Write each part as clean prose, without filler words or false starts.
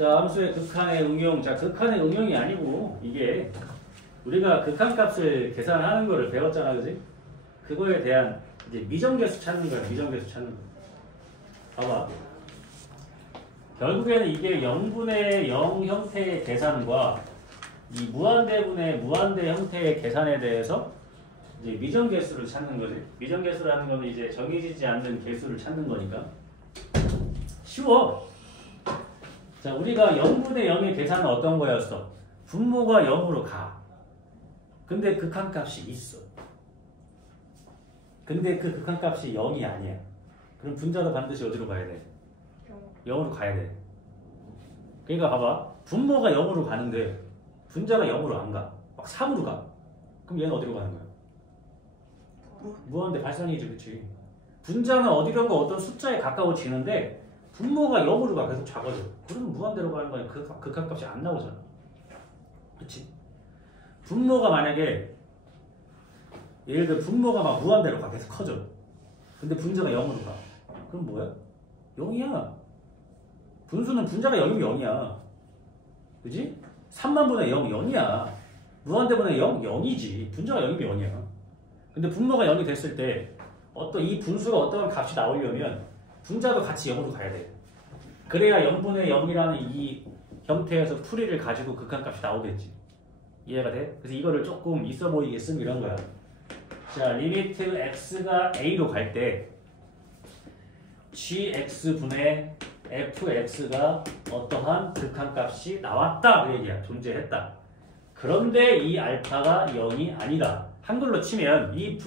자, 함수의 극한의 응용. 자, 극한의 응용이 아니고 이게 우리가 극한값을 계산하는 거를 배웠잖아, 그지? 그거에 대한 이제 미정계수 찾는 거야. 미정계수 찾는 거. 봐봐. 결국에는 이게 0분의 0 형태의 계산과 이 무한대분의 무한대 형태의 계산에 대해서 이제 미정계수를 찾는 거지. 미정계수라는 거는 이제 정해지지 않는 계수를 찾는 거니까. 쉬워. 자, 우리가 0분의 0의 계산은 어떤 거였어? 분모가 0으로 가. 근데 극한값이 있어. 근데 그 극한값이 0이 아니야. 그럼 분자도 반드시 어디로 가야 돼? 0으로 가야 돼. 그러니까 봐봐. 분모가 0으로 가는데 분자가 0으로 안 가. 막 3으로 가. 그럼 얘는 어디로 가는 거야? 무한대 발산이지, 그치? 분자는 어디론가 어떤 숫자에 가까워지는데 분모가 0으로 가. 계속 작아져. 그러면 무한대로 가는 거야. 극한값이 안 나오잖아. 그치? 분모가 만약에 예를 들어 분모가 막 무한대로 가. 계속 커져. 근데 분자가 0으로 가. 그럼 뭐야? 0이야. 분수는 분자가 0이면 0이야. 그지? 3만분의 0, 0이야. 무한대분의 0, 0이지. 분자가 0이면 0이야. 근데 분모가 0이 됐을 때 어떤 이 분수가 어떤 값이 나오려면 분자도 같이 0으로 가야 돼. 그래야 0분의 0이라는 이 형태에서 풀이를 가지고 극한값이 나오겠지. 이해가 돼? 그래서 이거를 조금 있어 보이게 쓰면 이런 거야. 자, 리미트 x가 a로 갈 때 gx분의 fx가 어떠한 극한값이 나왔다 그 얘기야. 존재했다. 그런데 이 알파가 0이 아니다. 한글로 치면 이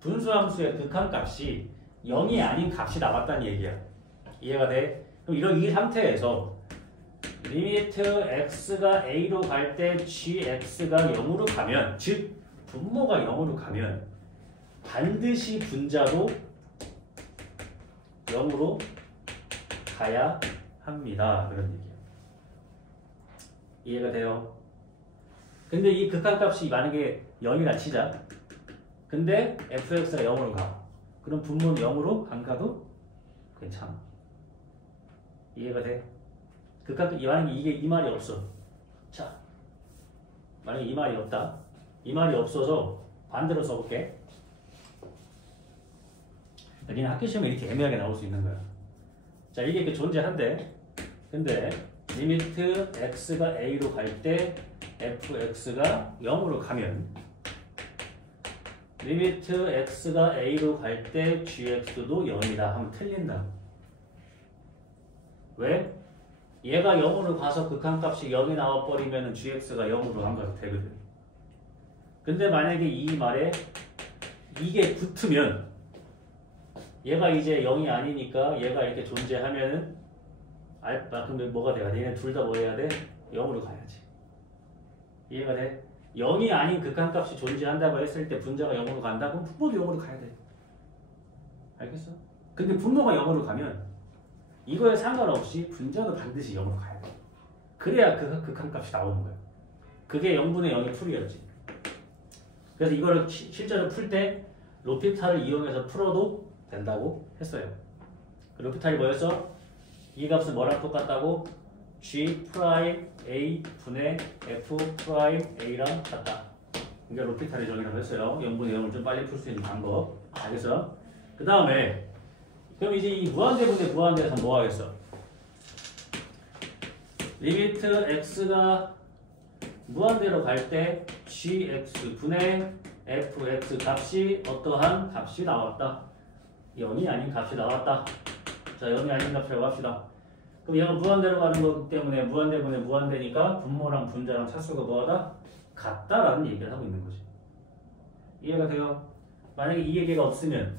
분수함수의 극한값이 0이 아닌 값이 나왔다는 얘기야. 이해가 돼? 그럼 이런 이 상태에서 리미트 x가 a로 갈 때 gx가 0으로 가면, 즉 분모가 0으로 가면 반드시 분자도 0으로 가야 합니다. 그런 얘기야. 이해가 돼요? 근데 이 극한값이 만약에 0이라 치자. 근데 fx가 0으로 가. 그럼 분모는 0으로 안 가도 괜찮아. 이해가 돼? 극한값, 만약에 이게 이 말이 없어. 자, 만약에 이 말이 없다. 이 말이 없어서 반대로 써볼게. 니네 학교 시험에 이렇게 애매하게 나올 수 있는 거야. 자, 이게 이렇게 존재한대. 근데 리미트 x가 a로 갈 때 fx가 0으로 가면 리미트 x가 a로 갈 때 gx도 0이다 하면 틀린다. 왜? 얘가 0으로 가서 극한값이 0이 나와버리면 gx가 0으로 안 가도 되거든. 근데 만약에 이 말에 이게 붙으면 얘가 이제 0이 아니니까 얘가 이렇게 존재하면은 알파, 그럼 뭐가 돼야 돼? 얘네 둘 다 뭐 해야 돼? 0으로 가야지. 이해가 돼? 0이 아닌 극한값이 존재한다고 했을 때 분자가 0으로 간다? 그럼 분모도 0으로 가야 돼. 알겠어? 근데 분모가 0으로 가면 이거에 상관없이 분자도 반드시 0으로 가야 돼. 그래야 그 극한값이 나오는 거야. 그게 0분의 0의 풀이였지. 그래서 이거를 실제로 풀 때 로피탈을 이용해서 풀어도 된다고 했어요. 로피탈이 뭐였어? 이 값은 뭐랑 똑같다고? G 프라임 A 분의 F 프라임 A랑 같다. 이게 로피탈의 정의라고 했어요. 0분의 0을 좀 빨리 풀 수 있는 방법. 알겠어? 그 다음에 그럼 이제 이 무한대분의 무한대에서 뭐 하겠어? 리미트 x가 무한대로 갈 때 gx 분의 fx 값이 어떠한 값이 나왔다. 0이 아닌 값이 나왔다. 자, 0이 아닌 값이라고 합시다. 그럼 얘가 무한대로 가는 거기 때문에 무한대분의 무한대니까 분모랑 분자랑 차수가 뭐하다? 같다라는 얘기를 하고 있는 거지. 이해가 돼요? 만약에 이 얘기가 없으면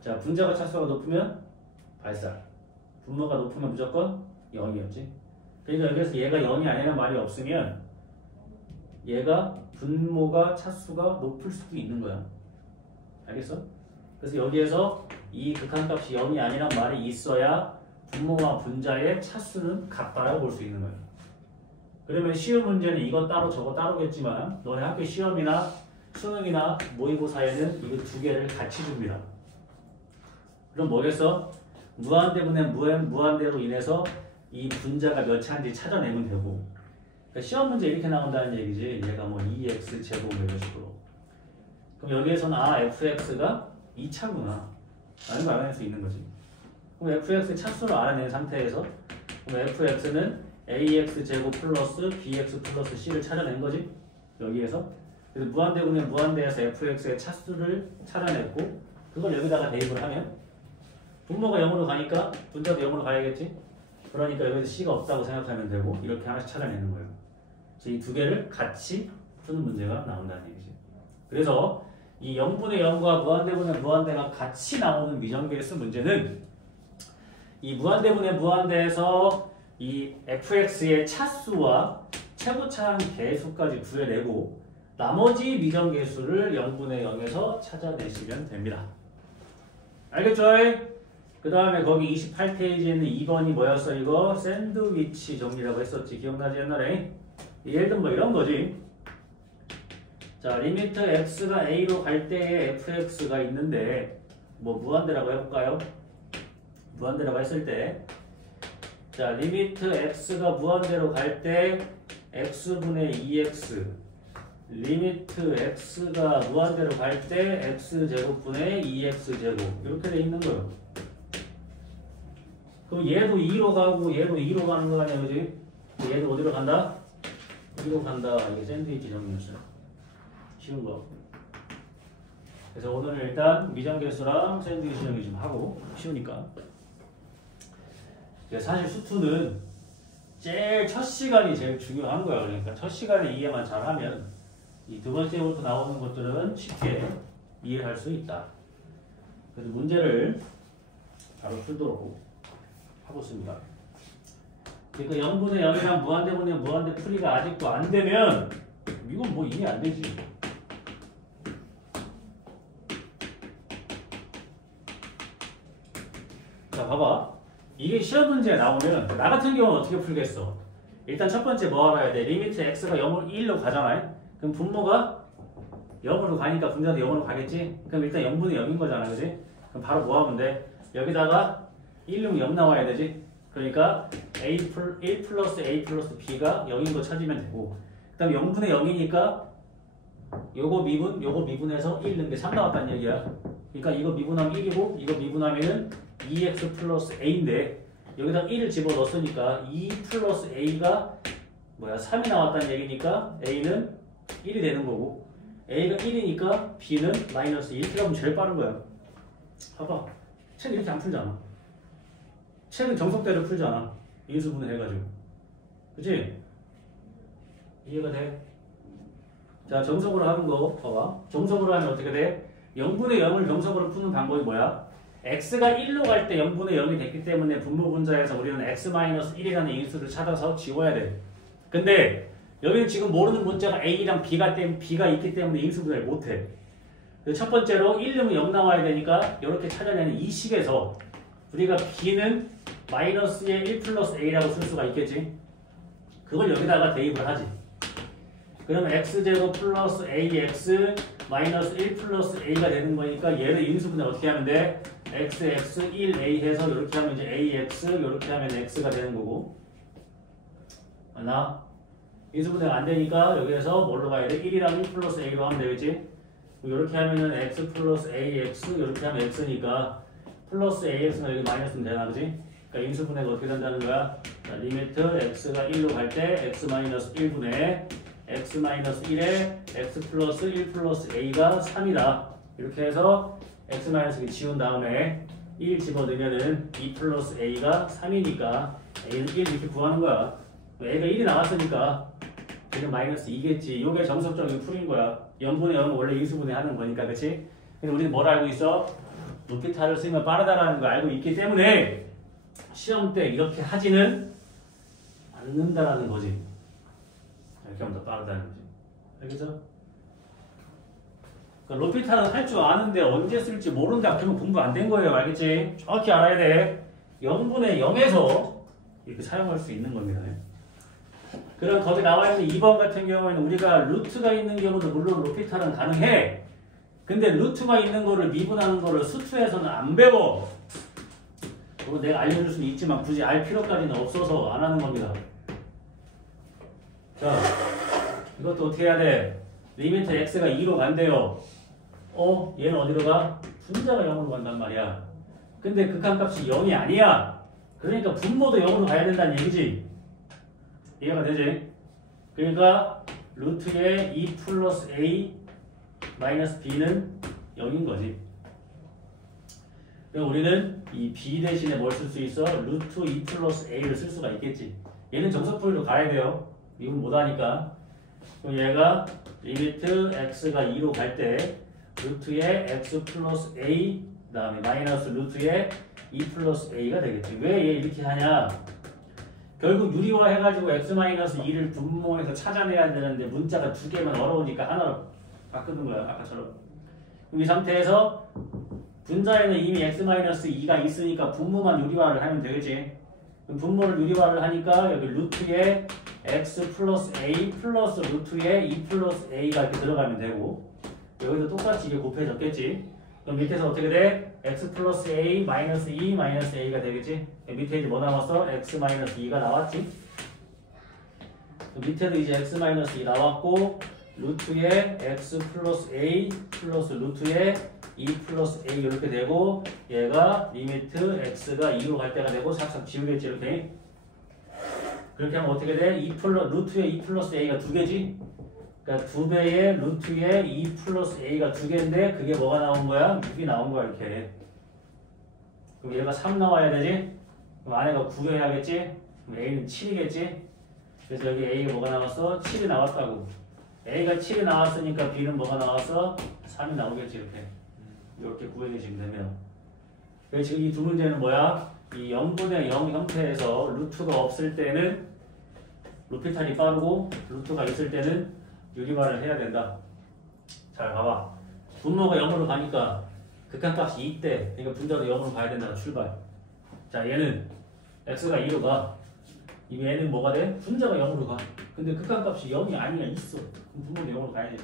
자, 분자가 차수가 높으면 발산, 분모가 높으면 무조건 0이었지. 그러니까 여기서 얘가 0이 아니라는 말이 없으면 얘가 분모가 차수가 높을 수도 있는 거야. 알겠어? 그래서 여기에서 이 극한값이 0이 아니란 말이 있어야 분모와 분자의 차수는 같다라고 볼 수 있는 거야. 그러면 시험 문제는 이거 따로 저거 따로겠지만 너네 학교 시험이나 수능이나 모의고사에는 이거 두 개를 같이 줍니다. 그럼 뭐겠어? 무한대분의 무한대로 인해서 이 분자가 몇 차인지 찾아내면 되고 그러니까 시험 문제 이렇게 나온다는 얘기지. 얘가 뭐 2x 제곱 이런 식으로. 그럼 여기에서는 fx가 2차구나 라는 걸 알아낼 수 있는 거지. 그럼 fx의 차수를 알아낸 상태에서 그럼 fx는 ax 제곱 플러스 bx 플러스 c를 찾아낸 거지. 여기에서. 그래서 무한대분의 무한대에서 fx의 차수를 찾아냈고 그걸 여기다가 대입을 하면 분모가 0으로 가니까 분자도 0으로 가야겠지. 그러니까 여기서 c가 없다고 생각하면 되고 이렇게 하나씩 찾아내는 거예요. 그래서 이 두 개를 같이 푸는 문제가 나온다는 얘기지. 그래서 이 0분의 0과 무한대분의 무한대가 같이 나오는 미정계수 문제는 이 무한대분의 무한대에서 이 fx의 차수와 최고차항 개수까지 구해내고 나머지 미정계수를 0분의 0에서 찾아내시면 됩니다. 알겠죠? 그 다음에 거기 28페이지에는 2번이 뭐였어 이거? 샌드위치 정리라고 했었지. 기억나지 옛날에? 예를 들면 뭐 이런 거지. 자, 리미트 x가 a로 갈 때에 fx가 있는데 뭐 무한대라고 해볼까요? 무한대라고 했을 때 자, 리미트 x가 무한대로 갈 때 x분의 2x 리미트 x가 무한대로 갈 때 x제곱분의 2x제곱 이렇게 돼 있는 거예요. 그럼 얘도 2로 가고 얘도 2로 가는 거 아니야, 그지? 얘도 어디로 간다? 2로 간다. 이게 샌드위치 정리였어요. 쉬운 거. 그래서 오늘은 일단 미정계수랑 샌드위치 정리 좀 하고 쉬우니까. 사실 수투는 제일 첫 시간이 제일 중요한 거야. 그러니까 첫 시간에 이해만 잘하면 이 두 번째부터 나오는 것들은 쉽게 이해할 수 있다. 그래서 문제를 바로 풀도록 하겠습니다. 그러니까 0분의 0이랑 무한대분의 무한대 풀이가 아직도 안 되면 이건 뭐 이해 안 되지. 자, 봐봐. 이게 시험 문제에 나오면 나 같은 경우는 어떻게 풀겠어? 일단 첫 번째 뭐 알아야 돼? 리미트 x가 0을 1로 가잖아요. 그럼 분모가 0으로 가니까 분자도 0으로 가겠지? 그럼 일단 0분의 0인 거잖아, 그지? 그럼 바로 뭐 하면 돼? 여기다가 1은 0 나와야 되지? 그러니까 1 플러스 a 플러스 b가 0인 거 찾으면 되고 그 다음에 0분의 0이니까 요거 미분해서 1 넣은 게 3 나왔다는 얘기야. 그러니까 이거 미분하면 1이고 이거 미분하면은 2x 플러스 a인데 여기다 1을 집어넣었으니까 2 플러스 a가 3이 나왔다는 얘기니까 a는 1이 되는 거고 a가 1이니까 b는 마이너스 이렇게 가면 제일 빠른 거야. 봐봐. 책 이렇게 안 풀잖아. 책은 정석대로 풀잖아. 인수분해 해가지고. 그치? 이해가 돼? 자, 정석으로 하는 거 봐봐. 정석으로 하면 어떻게 돼? 0분의 0을 정석으로 푸는 방법이 뭐야? x가 1로 갈 때 0분의 0이 됐기 때문에 분모 분자에서 우리는 x-1이라는 인수를 찾아서 지워야 돼. 근데 여기는 지금 모르는 문자가 a랑 b가 있기 때문에 인수분해를 못해. 첫 번째로 1 넣으면 0 나와야 되니까 이렇게 찾아내는 이 식에서 우리가 b는 마이너스의 1 플러스 a라고 쓸 수가 있겠지. 그걸 여기다가 대입을 하지. 그러면 x제곱 플러스 ax 마이너스 1 플러스 a가 되는 거니까 얘를 인수분해 어떻게 하면 돼? x 1a 해서 이렇게 하면 이제 ax 이렇게 하면 x가 되는 거고. 맞나? 인수분해가 안 되니까 여기에서 뭘로 가야 돼? 1이랑 1 플러스 a로 하면 되겠지? 이렇게 하면은 x 플러스 ax 이렇게 하면 x니까 플러스 ax가 여기 마이너스면 되나, 그지? 그러니까 인수분해가 어떻게 된다는 거야? 자, 리미트 x가 1로 갈 때 x 마이너스 1분의 x 마이너스 1에 x 플러스 1 플러스 a가 3이다. 이렇게 해서 x 마이너스 1 지운 다음에 1 집어넣으면은 2 플러스 a가 3이니까 a는 1 이렇게 구하는 거야. a가 1이 나왔으니까 얘는 마이너스 2겠지. 이게 정석적인 풀인 거야. 0분의 0은 원래 인수분해 하는 거니까, 그치? 근데 우리는 뭘 알고 있어? 루피타를 쓰면 빠르다라는 걸 알고 있기 때문에 시험 때 이렇게 하지는 않는다라는 거지. 이렇게 하면 더 빠르다는 거지. 알겠어? 그러니까 루피타는 할 줄 아는데 언제 쓸지 모른다. 그러면 공부 안 된 거예요. 알겠지? 정확히 알아야 돼. 0분의 0에서 이렇게 사용할 수 있는 겁니다. 그럼 거기 나와 있는 2번 같은 경우에는 우리가 루트가 있는 경우도 물론 루피타는 가능해. 근데 루트가 있는 거를 미분하는 거를 수투에서는 안 배워. 그거 내가 알려줄 수는 있지만 굳이 알 필요까지는 없어서 안 하는 겁니다. 자, 이것도 어떻게 해야 돼? 리미트 x가 2로 간대요. 얘는 어디로 가? 분자가 0으로 간단 말이야. 근데 극한값이 0이 아니야. 그러니까 분모도 0으로 가야 된다는 얘기지. 이해가 되지? 그러니까 루트의 2 플러스 a 마이너스 b는 0인 거지. 그럼 우리는 이 b 대신에 뭘 쓸 수 있어? 루트 2 플러스 a를 쓸 수가 있겠지. 얘는 정석풀이로 가야 돼요. 이건 못하니까. 그럼 얘가 리미트 x가 2로 갈 때 루트의 x 플러스 a 그 다음에 마이너스 루트의 2 플러스 a가 되겠지. 왜 얘 이렇게 하냐? 결국 유리화 해가지고 x-2를 분모해서 찾아내야 되는데 문자가 두 개만 어려우니까 하나로 바꾸는 거야. 아까처럼. 그럼 이 상태에서 분자에는 이미 x-2가 있으니까 분모만 유리화를 하면 되겠지. 그럼 분모를 유리화를 하니까 여기 루트의 x 플러스 a 플러스 루트의 2 플러스 a가 이렇게 들어가면 되고 여기도 똑같이 이게 곱해졌겠지. 그럼 밑에서 어떻게 돼? x 플러스 a 마이너스 2 마이너스 a가 되겠지. 밑에 이제 뭐 남았어? x 마이너스 2가 나왔지. 밑에도 이제 x 마이너스 2 나왔고 루트의 x 플러스 a 플러스 루트의 2 플러스 a 이렇게 되고 얘가 리미트 x가 2로 갈 때가 되고 싹싹 지우겠지 이렇게. 그렇게 하면 어떻게 돼? 루트의 2 플러스 a가 두 개지. 그러니까 두 배의 루트의 2 플러스 a가 두 개인데 그게 뭐가 나온 거야? 6이 나온 거야 이렇게. 그럼 얘가 3 나와야 되지? 그럼 안에가 9여야겠지? 그럼 a는 7이겠지? 그래서 여기 a가 뭐가 나왔어? 7이 나왔다고. a가 7이 나왔으니까 b는 뭐가 나왔어? 3이 나오겠지 이렇게. 이렇게 구해주시면 되면. 그래서 지금 이 두 문제는 뭐야? 이 0분의 0 형태에서 루트가 없을 때는 루피탄이 빠르고 루트가 있을 때는 유리화를 해야 된다. 잘 봐봐. 분모가 0으로 가니까 극한값이 2대. 그러니까 분자도 0으로 가야 된다. 출발. 자, 얘는 x가 2로 가. 이미 얘는 뭐가 돼? 분자가 0으로 가. 근데 극한값이 0이 아니야. 있어. 그럼 분모도 0으로 가야지.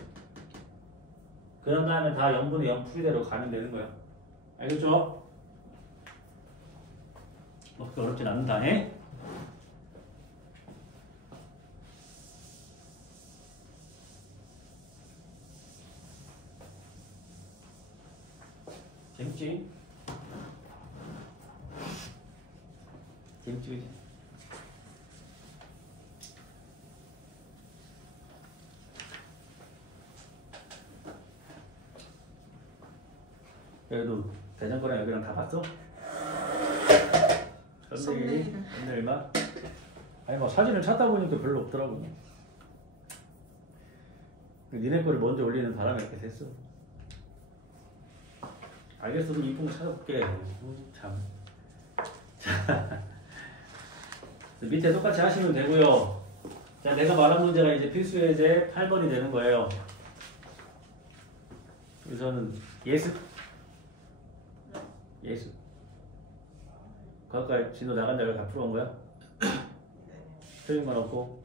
그런 다음에 다 0분의 0 풀이대로 가면 되는 거야. 알겠죠? 그렇게 어렵진 않는다. 해? 재밌지? 재밌지, 그치? 그래도 대전거랑 여기랑 다 봤어? 근데 얼마? 아니 뭐 사진을 찾다 보니까 별로 없더라고. 니네 거를 먼저 올리는 바람에 이렇게 됐어. 알겠어, 그럼 이쁜 거 찾아볼게. 참. 자, 밑에 똑같이 하시면 되고요. 자, 내가 말한 문제가 이제 필수 예제 8번이 되는 거예요. 우선은 예습. 예습. 그 아까 진도 나간 자를 다 풀어온 거야? 틀린 건 없고.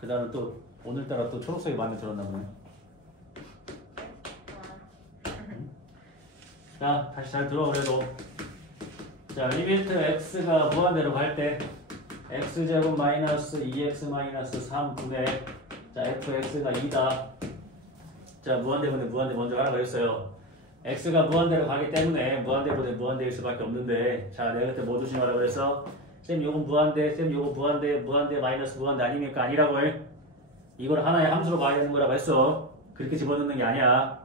그 다음에 또 오늘따라 또 초록색이 마음에 들었나 보네. 자, 다시 잘 들어. 그래도 자, 리미트 x가 무한대로 갈 때 x제곱 마이너스 2x 마이너스 3분의 자, fx가 2다. 자, 무한대분의 무한대 먼저 하라고 했어요. x가 무한대로 가기 때문에 무한대분의 무한대일 수밖에 없는데, 자, 내가 그때 뭐 조심하라고 그랬어? 쌤 요건 무한대, 쌤 요거 무한대, 무한대 마이너스 무한대 아니니까 아니라고 해. 이걸 하나의 함수로 봐야 되는 거라고 했어. 그렇게 집어넣는 게 아니야.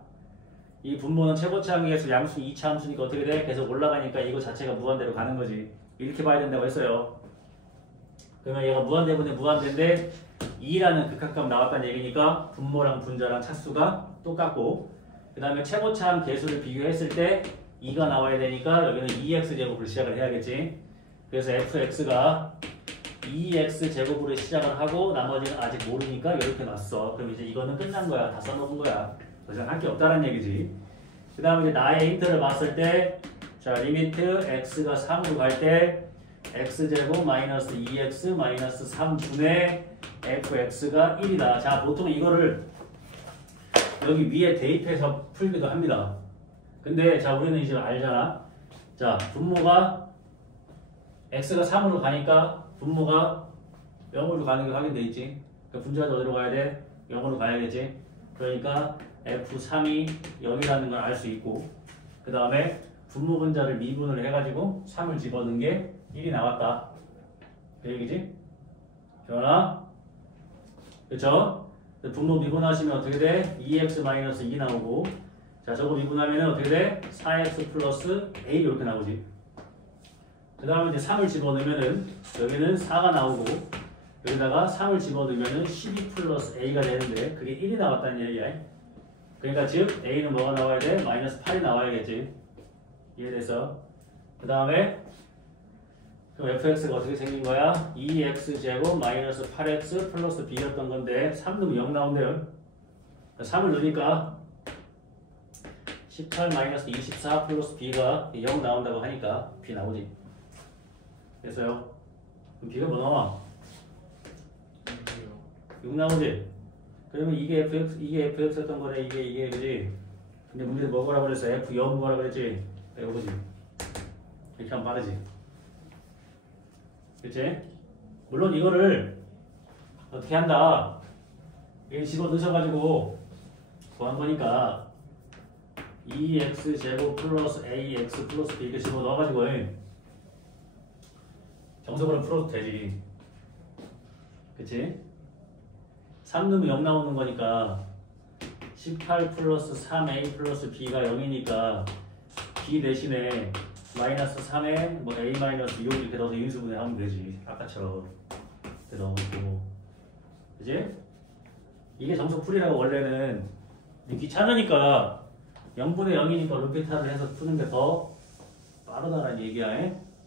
이 분모는 최고차항에서 양수 2차 함수니까 어떻게 돼? 계속 올라가니까 이거 자체가 무한대로 가는 거지. 이렇게 봐야 된다고 했어요. 그러면 얘가 무한대분의 무한대인데 2라는 극한값 나왔다는 얘기니까 분모랑 분자랑 차수가 똑같고, 그 다음에 최고차항 개수를 비교했을 때 2가 나와야 되니까 여기는 2x제곱으로 시작을 해야겠지. 그래서 fx가 2x제곱으로 시작을 하고 나머지는 아직 모르니까 이렇게 놨어. 그럼 이제 이거는 끝난 거야. 다 써놓은 거야. 더 이상 할 게 없다는 얘기지. 그 다음에 이제 나의 힌트를 봤을 때, 자, 리미트 x가 3으로 갈 때 x제곱 마이너스 2x 마이너스 3분의 fx가 1이다. 자, 보통 이거를 여기 위에 대입해서 풀기도 합니다. 근데 자, 우리는 이제 알잖아. 자, 분모가 x가 3으로 가니까 분모가 0으로 가는 게 확인돼 있지. 그러니까 분자가 어디로 가야 돼? 0으로 가야겠지. 그러니까 F3이 0이라는 걸 알 수 있고, 그 다음에 분모 분자를 미분을 해가지고 3을 집어넣은 게 1이 나왔다. 그 얘기지? 기억나? 그쵸? 분모 미분하시면 어떻게 돼? 2x-2 나오고, 자, 저거 미분하면 어떻게 돼? 4x 플러스 a 이렇게 나오지. 그 다음에 이제 3을 집어넣으면은 여기는 4가 나오고, 여기다가 3을 집어넣으면은 12 플러스 a가 되는데 그게 1이 나왔다는 얘기야. 그러니까 즉 a는 뭐가 나와야 돼? 마이너스 8이 나와야겠지. 이해됐어? 그 다음에 그럼 fx가 어떻게 생긴 거야? 2x제곱 마이너스 8x 플러스 b였던 건데 3 넣으면 0 나온대요. 3을 넣으니까 18 마이너스 24 플러스 b가 0 나온다고 하니까 b 나오지. 됐어요? 그럼 b가 뭐 나와? 6 나오지? 그러면 이게 fx였던 거네. 이게 그지? 근데 문제는 뭐라 그랬어? f0 뭐라 그랬지? 이거지. 이렇게 하면 빠르지. 그치? 물론 이거를 어떻게 한다. 이게 집어 넣으셔가지고 구한 거니까 2x제곱 플러스 ax 플러스 b 이렇게 집어 넣어가지고 정석으로 풀어도 되지. 그치? 3 넣으면 0 나오는 거니까 18 플러스 3a 플러스 b가 0이니까 b 대신에 마이너스 3에 뭐 a 마이너스 6 이렇게 넣어서 인수분해 하면 되지. 아까처럼 이렇게 넣어놓고. 그치? 이게 정석풀이라고 원래는 귀찮으니까 0분의 0이니까 루피타를 해서 푸는 게 더 빠르다라는 얘기야.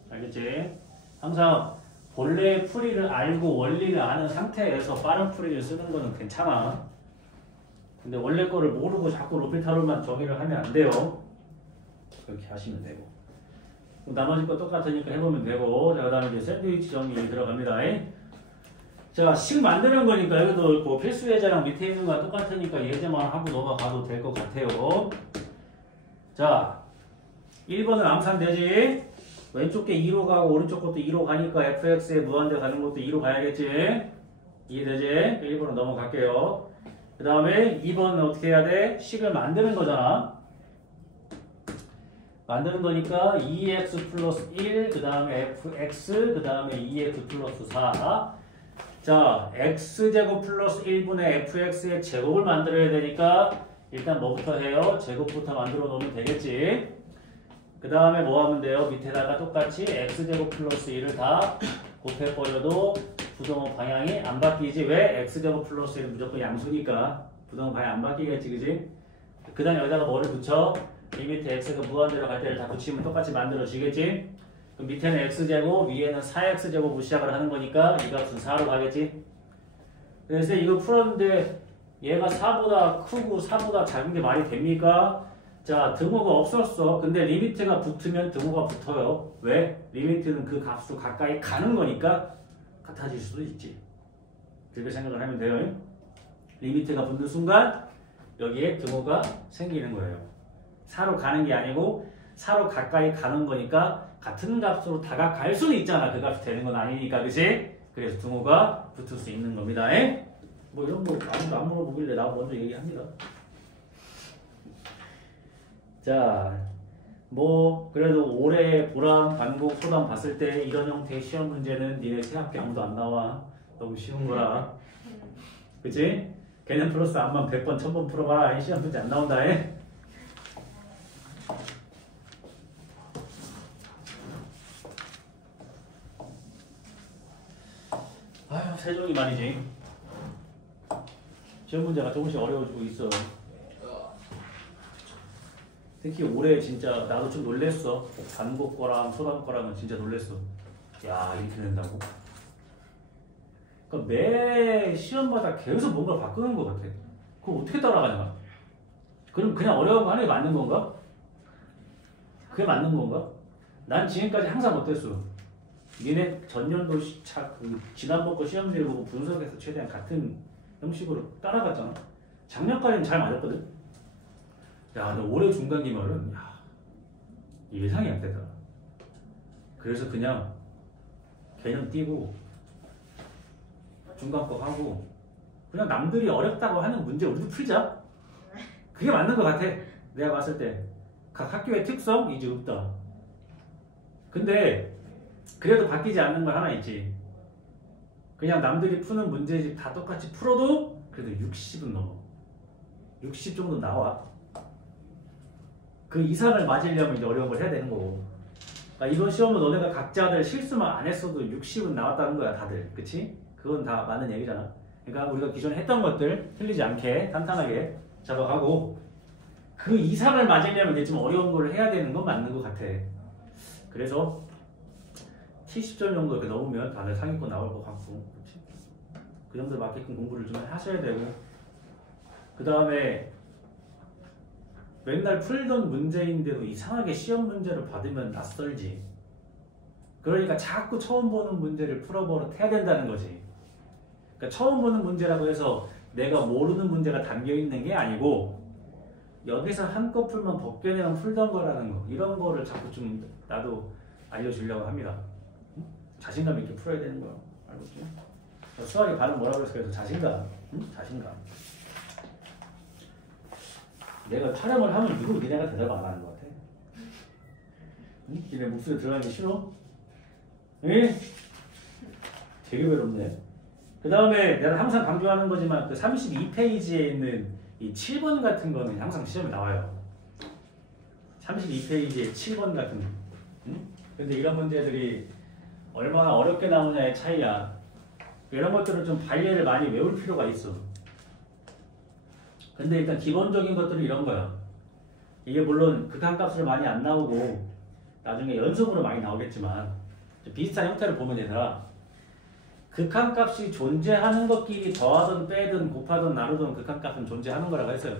알겠지? 항상 본래의 풀이를 알고 원리를 아는 상태에서 빠른 풀이를 쓰는 거는 괜찮아. 근데 원래 거를 모르고 자꾸 루피타로만 정의를 하면 안 돼요. 그렇게 하시면 되고. 나머지 거 똑같으니까 해보면 되고. 자, 그 다음에 이제 샌드위치 정리 들어갑니다. 자, 식 만드는 거니까 여기도 뭐 필수 예제랑 밑에 있는 거랑 똑같으니까 예제만 하고 넘어가도 될 것 같아요. 자, 1번은 암산되지? 왼쪽 게 2로 가고 오른쪽 것도 2로 가니까 fx에 무한대 가는 것도 2로 가야겠지? 이해되지? 1번은 넘어갈게요. 그 다음에 2번은 어떻게 해야 돼? 식을 만드는 거잖아. 만드는 거니까 2x 플러스 1, 그 다음에 fx, 그 다음에 2x 플러스 4. 자, x제곱 플러스 1분의 fx의 제곱을 만들어야 되니까 일단 뭐부터 해요? 제곱부터 만들어 놓으면 되겠지. 그 다음에 뭐 하면 돼요? 밑에다가 똑같이 x제곱 플러스 1을 다 곱해버려도 부동호 방향이 안 바뀌지. 왜? x제곱 플러스 1은 무조건 양수니까 부동호 방향 안 바뀌겠지. 그지? 그 다음에 여기다가 뭐를 붙여? 이 밑에 x가 무한대로 갈 때를 다 붙이면 똑같이 만들어지겠지? 그럼 밑에는 x제곱, 위에는 4x제곱으로 시작을 하는 거니까 이 값은 4로 가겠지? 그래서 이거 풀었는데 얘가 4보다 크고 4보다 작은 게 말이 됩니까? 자, 등호가 없었어. 근데 리미트가 붙으면 등호가 붙어요. 왜? 리미트는 그 값으로 가까이 가는 거니까 같아질 수도 있지. 그렇게 생각을 하면 돼요. 리미트가 붙는 순간 여기에 등호가 생기는 거예요. 4로 가는 게 아니고 4로 가까이 가는 거니까 같은 값으로 다가갈 수는 있잖아. 그 값이 되는 건 아니니까. 그치? 그래서 등호가 붙을 수 있는 겁니다. 뭐 이런 거 아무도 안 물어보길래 나 먼저 얘기합니다. 자, 뭐 그래도 올해 보람, 반복, 소담 봤을 때 이런 형태의 시험 문제는 니네 새학기 아무도 안 나와. 너무 쉬운 거라. 그치? 개념 플러스 암만 100번, 1000번 풀어봐라. 시험 문제 안 나온다. 아휴, 세종이 말이지. 시험 문제가 조금씩 어려워지고 있어. 특히 올해 진짜 나도 좀 놀랬어. 반복 거랑 소담 거랑은 진짜 놀랬어. 야, 이렇게 된다고? 그러니까 매 시험마다 계속 뭔가 바꾸는 것 같아. 그거 어떻게 따라가냐? 그럼 그냥 어려운 거 하는 게 맞는 건가? 그게 맞는 건가? 난 지금까지 항상 어땠어? 니네 전년도 지난번 거 시험지를 보고 분석해서 최대한 같은 형식으로 따라갔잖아. 작년까지는 잘 맞았거든. 야, 근데 올해 중간 기말은 예상이 안 되더라. 그래서 그냥 개념 띄고 중간법 하고 그냥 남들이 어렵다고 하는 문제 우리도 풀자. 그게 맞는 것 같아. 내가 봤을 때 각 학교의 특성 이제 없다. 근데 그래도 바뀌지 않는 건 하나 있지. 그냥 남들이 푸는 문제집 다 똑같이 풀어도 그래도 60은 넘어. 60 정도 나와. 그 이상을 맞으려면 이제 어려운 걸 해야 되는 거고. 그러니까 이번 시험은 너네가 각자들 실수만 안 했어도 60은 나왔다는 거야 다들. 그치? 그건 다 맞는 얘기잖아. 그러니까 우리가 기존에 했던 것들 틀리지 않게 탄탄하게 잡아가고 그 이상을 맞으려면 이제 좀 어려운 걸 해야 되는 건 맞는 것 같아. 그래서 70점 정도 이렇게 넘으면 다들 상위권 나올 것 같고, 그치? 그 정도 맞게끔 공부를 좀 하셔야 되고, 그 다음에 맨날 풀던 문제인데도 이상하게 시험 문제를 받으면 낯설지. 그러니까 자꾸 처음 보는 문제를 풀어버릇 해야 된다는 거지. 그러니까 처음 보는 문제라고 해서 내가 모르는 문제가 담겨있는 게 아니고 여기서 한꺼풀만 벗겨내면 풀던 거라는 거, 이런 거를 자꾸 좀 나도 알려주려고 합니다. 응? 자신감 있게 풀어야 되는 거야. 알겠지? 수학의 발음 뭐라고 했어? 그래서 자신감. 응? 자신감. 내가 촬영을 하면 누구 니네가 대답 안 하는 것 같아. 응? 니네 목소리 들어가기 싫어? 응? 되게 외롭네. 그 다음에 내가 항상 강조하는 거지만 그 32페이지에 있는 이 7번 같은 거는 항상 시험에 나와요. 32페이지에 7번 같은 거. 응? 근데 이런 문제들이 얼마나 어렵게 나오냐의 차이야. 이런 것들은 좀 발리를 많이 외울 필요가 있어. 근데 일단 기본적인 것들은 이런 거야. 이게 물론 극한값으로 많이 안 나오고 나중에 연속으로 많이 나오겠지만 비슷한 형태를 보면 되더라. 극한값이 존재하는 것끼리 더하든 빼든 곱하든 나누든 극한값은 존재하는 거라고 했어요.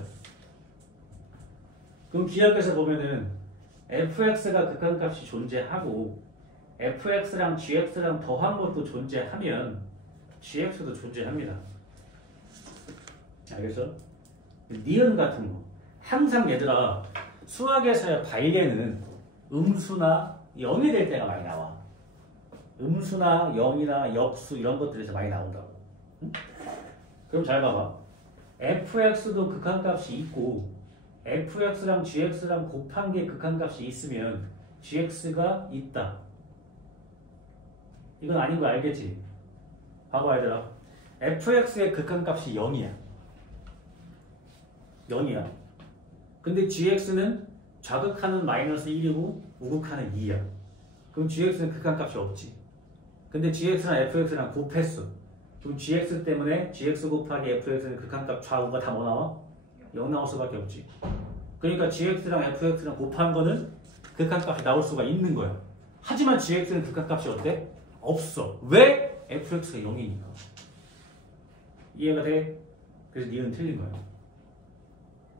그럼 기하학에서 보면은 fx가 극한값이 존재하고 fx랑 gx랑 더한 것도 존재하면 gx도 존재합니다. 알겠어? 니은 같은 거 항상 얘들아 수학에서의 발예는 음수나 0이 될 때가 많이 나와. 음수나 0이나 역수 이런 것들에서 많이 나온다고. 응? 그럼 잘 봐봐. fx도 극한값이 있고 fx랑 gx랑 곱한 게 극한값이 있으면 gx가 있다. 이건 아닌 거 알겠지? 봐봐 얘들아. fx의 극한값이 0이야. 0이야. 근데 gx는 좌극하는 마이너스 1이고 우극하는 2야. 그럼 gx는 극한값이 없지. 근데 gx랑 fx랑 곱했어. 그럼 gx 때문에 gx 곱하기 fx는 극한값 좌우가 다 뭐 나와? 0 나올 수밖에 없지. 그러니까 gx랑 fx랑 곱한 거는 극한값이 나올 수가 있는 거야. 하지만 gx는 극한값이 어때? 없어. 왜? fx가 0이니까. 이해가 돼? 그래서 니은 틀린 거야.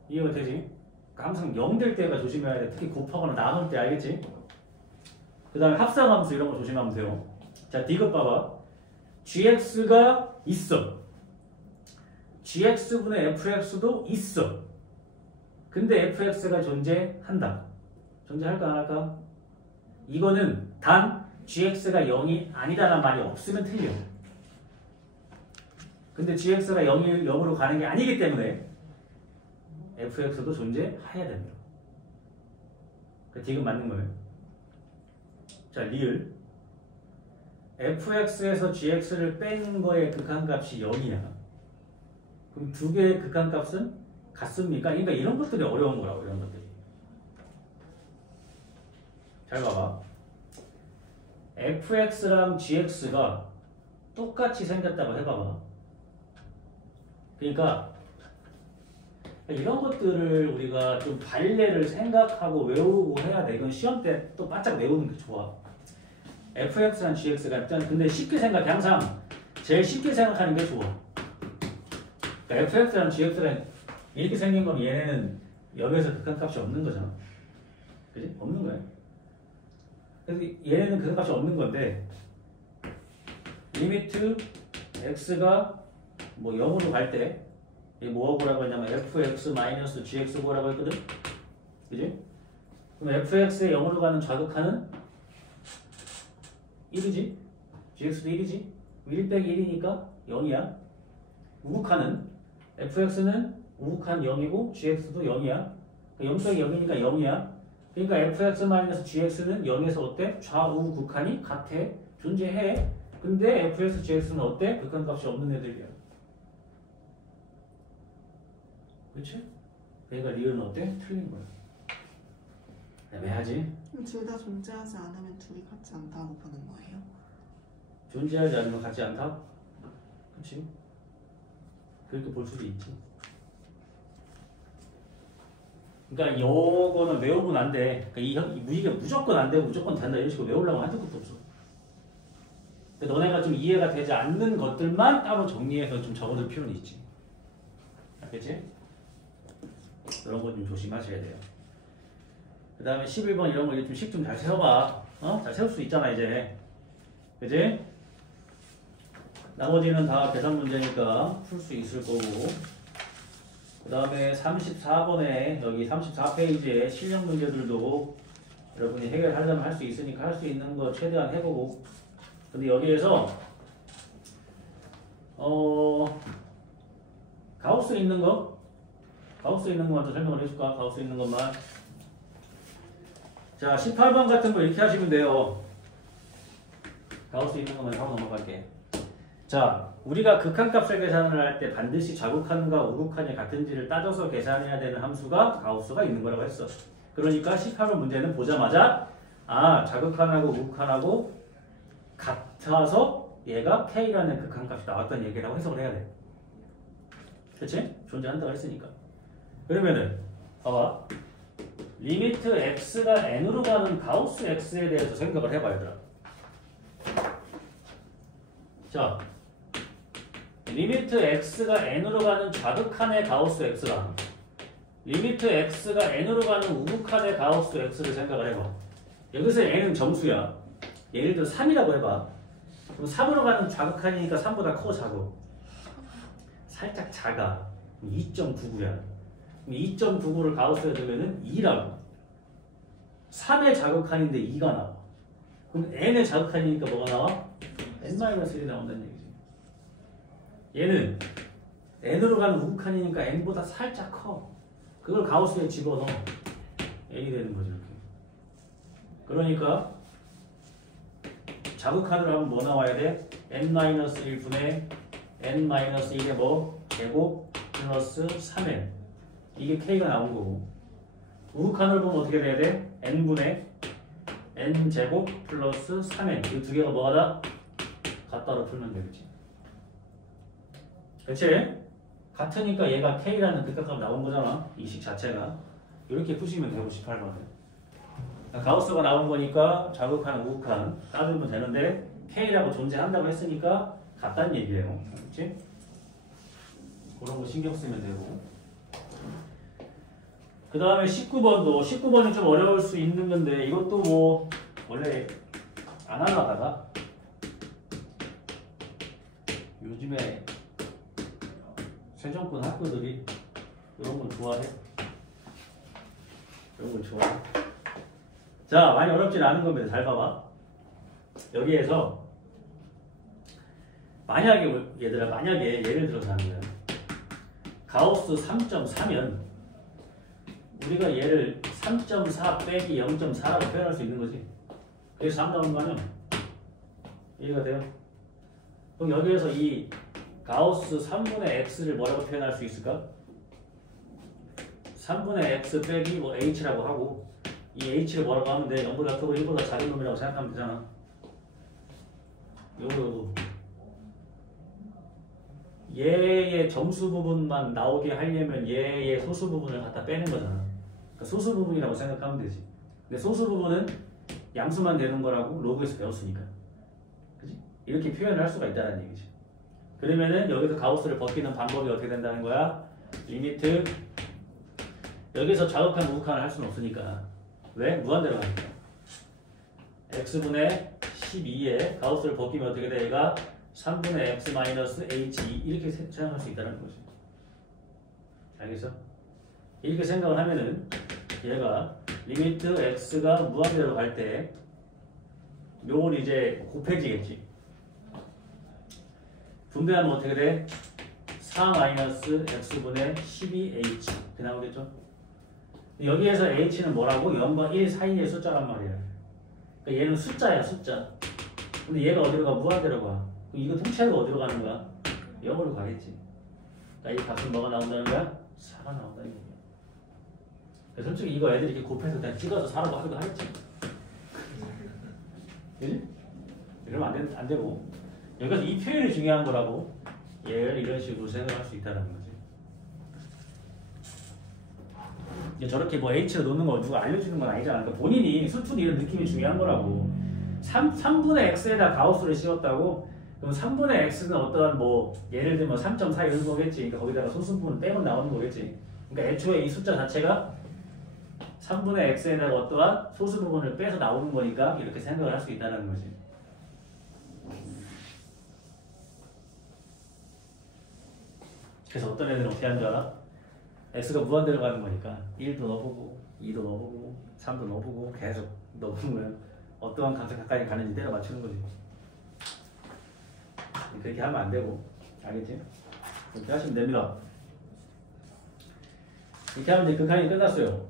이해가 되지? 그러니까 항상 0 될 때가 조심해야 돼. 특히 곱하거나 나눌 때 알겠지? 그 다음에 합성함수 이런 거 조심하면 돼요. 자, 디귿 봐봐. gx가 있어. gx분의 fx도 있어. 근데 fx가 존재한다. 존재할까 안 할까? 이거는 단 gx가 0이 아니다라는 말이 없으면 틀려. 근데 gx가 0으로 가는 게 아니기 때문에 fx도 존재해야 됩니다. 그 디귿 맞는 거예요. 자, 리을. fx에서 gx를 뺀 거의 극한값이 0이야. 그럼 두 개의 극한값은 같습니까? 그러니까 이런 것들이 어려운 거라고, 이런 것들이. 잘 봐봐. fx랑 gx가 똑같이 생겼다고 해봐봐. 그러니까 이런 것들을 우리가 좀 발레를 생각하고 외우고 해야 돼. 이건 시험 때 또 바짝 외우는 게 좋아. fx랑 gx가 일단 근데 쉽게 생각해. 항상 제일 쉽게 생각하는 게 좋아. 그러니까 fx랑 gx랑 이렇게 생긴 거면 얘네는 여기에서 극한값이 없는 거잖아. 그지? 없는 거야. 그래서 얘네는 극한값이 없는 건데 리미트 x가 뭐 0으로 갈 때 이게 뭐라고 했냐면 fx-gx라고 했거든? 그지? 그럼 fx의 0으로 가는 좌극하는 1이지. gx도 1이지. 1 빼기 1이니까 0이야. 우극한은 fx는 우극한 0이고 gx도 0이야. 0 빼기 0이니까 0이야. 그러니까 fx-gx는 0에서 어때? 좌우 극한이 같아. 존재해. 근데 fx, gx는 어때? 극한값이 없는 애들이야. 그렇지? 그러니까 리을은 어때? 틀린 거야. 애매하지? 둘 다 존재하지 않으면 둘이 같지 않다고 보는 거예요? 존재하지 않으면 같지 않다? 그렇지? 그렇게 볼 수도 있지. 그러니까 요거는 외우면 안 돼. 그러니까 이게 무조건 안 되고 무조건 된다 이런 식으로 외우려고 한도 것도 없어. 너네가 좀 이해가 되지 않는 것들만 따로 정리해서 좀 적어둘 필요는 있지. 알겠지? 그런 거 좀 조심하셔야 돼요. 그 다음에 11번 이런 거 좀 식 좀 잘 세워봐. 잘 세울 수 있잖아 이제. 그지? 나머지는 다 계산 문제니까 풀 수 있을 거고. 그 다음에 34번에 여기 34페이지에 실력 문제들도 여러분이 해결하려면 할 수 있으니까 할 수 있는 거 최대한 해보고. 근데 여기에서 가우스 있는 거 먼저 설명을 해줄까? 가우스 있는 것만. 자, 18번 같은 거 이렇게 하시면 돼요. 가우스 있는 것만 하고 넘어갈게. 자, 우리가 극한값을 계산을 할 때 반드시 좌극한과 우극한이 같은지를 따져서 계산해야 되는 함수가 가우스가 있는 거라고 했어. 그러니까 18번 문제는 보자마자 좌극한하고 우극한하고 같아서 얘가 K라는 극한값이 나왔다는 얘기라고 해석을 해야 돼. 그치? 존재한다고 했으니까. 그러면은 봐봐. 리미트 x가 n으로 가는 가우스 x에 대해서 생각을 해봐 얘들아. 자, 리미트 x가 n으로 가는 좌극한의 가우스 x랑 리미트 x가 n으로 가는 우극한의 가우스 x를 생각을 해봐. 여기서 n은 정수야. 예를 들어 3이라고 해봐. 그럼 3으로 가는 좌극한이니까 3보다 커 작어? 살짝 작아. 2.99야. 2.99를 가우스에 두면은 2라고. 3의 자극한인데 2가 나와. 그럼 n의 자극한이니까 뭐가 나와? n-1이 나온다는 얘기지. 얘는 n으로 가는 우극한이니까 n보다 살짝 커. 그걸 가우스에 집어넣어. n이 되는 거죠. 이렇게. 그러니까 자극한으로 하면 뭐 나와야 돼? n-1분의 n-1의 뭐? 제곱 플러스 3n. 이게 k가 나온 거고. 우극한을 보면 어떻게 돼야 돼? n분의 n제곱 플러스 3n. 이 두 개가 뭐하다? 같다로 풀면 되겠지. 그치? 같으니까 얘가 k라는 극각값 나온 거잖아. 이 식 자체가. 이렇게 푸시면 되고 18번은. 가우스가 나온 거니까 좌극한, 우극한 따지면 되는데 k라고 존재한다고 했으니까 같다는 얘기예요. 그치? 그런 거 신경 쓰면 되고. 그 다음에 19번이 좀 어려울 수 있는 건데 이것도 뭐 원래 안 하다가 요즘에 세정권 학교들이 이런 걸 좋아해. 이런 걸 좋아해. 자, 많이 어렵진 않은 겁니다. 잘 봐봐. 여기에서 만약에 예를 들어서 하는 거야. 가우스 3.4면 우리가 얘를 3.4 빼기 0.4라고 표현할 수 있는 거지. 그래서 3 나오는 거 아니야? 이해가 돼요? 그럼 여기에서 이 가우스 3분의 x를 뭐라고 표현할 수 있을까? 3분의 x 빼기 뭐 h라고 하고 이 h를 뭐라고 하면 돼? 0보다 크고 1보다 작은 놈이라고 생각하면 되잖아. 요거 얘의 정수 부분만 나오게 하려면 얘의 소수 부분을 갖다 빼는 거잖아. 그러니까 소수 부분이라고 생각하면 되지. 근데 소수 부분은 양수만 되는 거라고 로그에서 배웠으니까. 그치? 이렇게 표현을 할 수가 있다는 얘기지. 그러면은 여기서 가우스를 벗기는 방법이 어떻게 된다는 거야? 리미트 여기서 좌극한 우극한을 할 수는 없으니까. 왜? 무한대로 가니까. x분의 12에 가우스를 벗기면 어떻게 돼? 얘가 3분의 x 마이너스 h 이렇게 생각할 수 있다는 거지. 알겠어? 이렇게 생각을 하면은 얘가 리미트 x가 무한대로 갈 때 요건 이제 곱해지겠지. 분배하면 어떻게 돼? 4-x분의 12h 그 나오겠죠? 여기에서 h는 뭐라고? 0과 1 사이의 숫자란 말이야. 그러니까 얘는 숫자야, 숫자. 근데 얘가 어디로 가? 무한대로 가. 그럼 이거 통째로 어디로 가는 거야? 0으로 가겠지. 그러니까 이 값은 뭐가 나온다는 거야? 4가 나온다는 얘기야. 솔직히 이거 애들이 이렇게 곱해서 그냥 찍어서 4라고 하기도 하겠지. 그지? 이러면 안 되고. 여기서 이 표현이 중요한 거라고. 얘를 이런 식으로 생각할 수 있다는 거지. 저렇게 뭐 h를 놓는 거 누가 알려주는 건 아니잖아. 그러니까 본인이 수투리 이런 느낌이 중요한 거라고. 3분의 x에다 가우스를 씌웠다고? 그럼 3분의 x는 어떠한 뭐 예를 들면 3.4 이런 거겠지. 그러니까 거기다가 소수분을 빼면 나오는 거겠지. 그러니까 애초에 이 숫자 자체가 3분의 x에다가 어떠한 소수 부분을 빼서 나오는 거니까 이렇게 생각을 할 수 있다는 거지. 그래서 어떤 애들은 어떻게 하는 줄 알아? x가 무한대로 가는 거니까 1도 넣어보고 2도 넣어보고 3도 넣어보고 계속 넣어보면 어떠한 값에 가까이 가는지 때려 맞추는 거지. 그렇게 하면 안 되고, 알겠지? 그렇게 하시면 됩니다. 이렇게 하면 이제 극한이 끝났어요.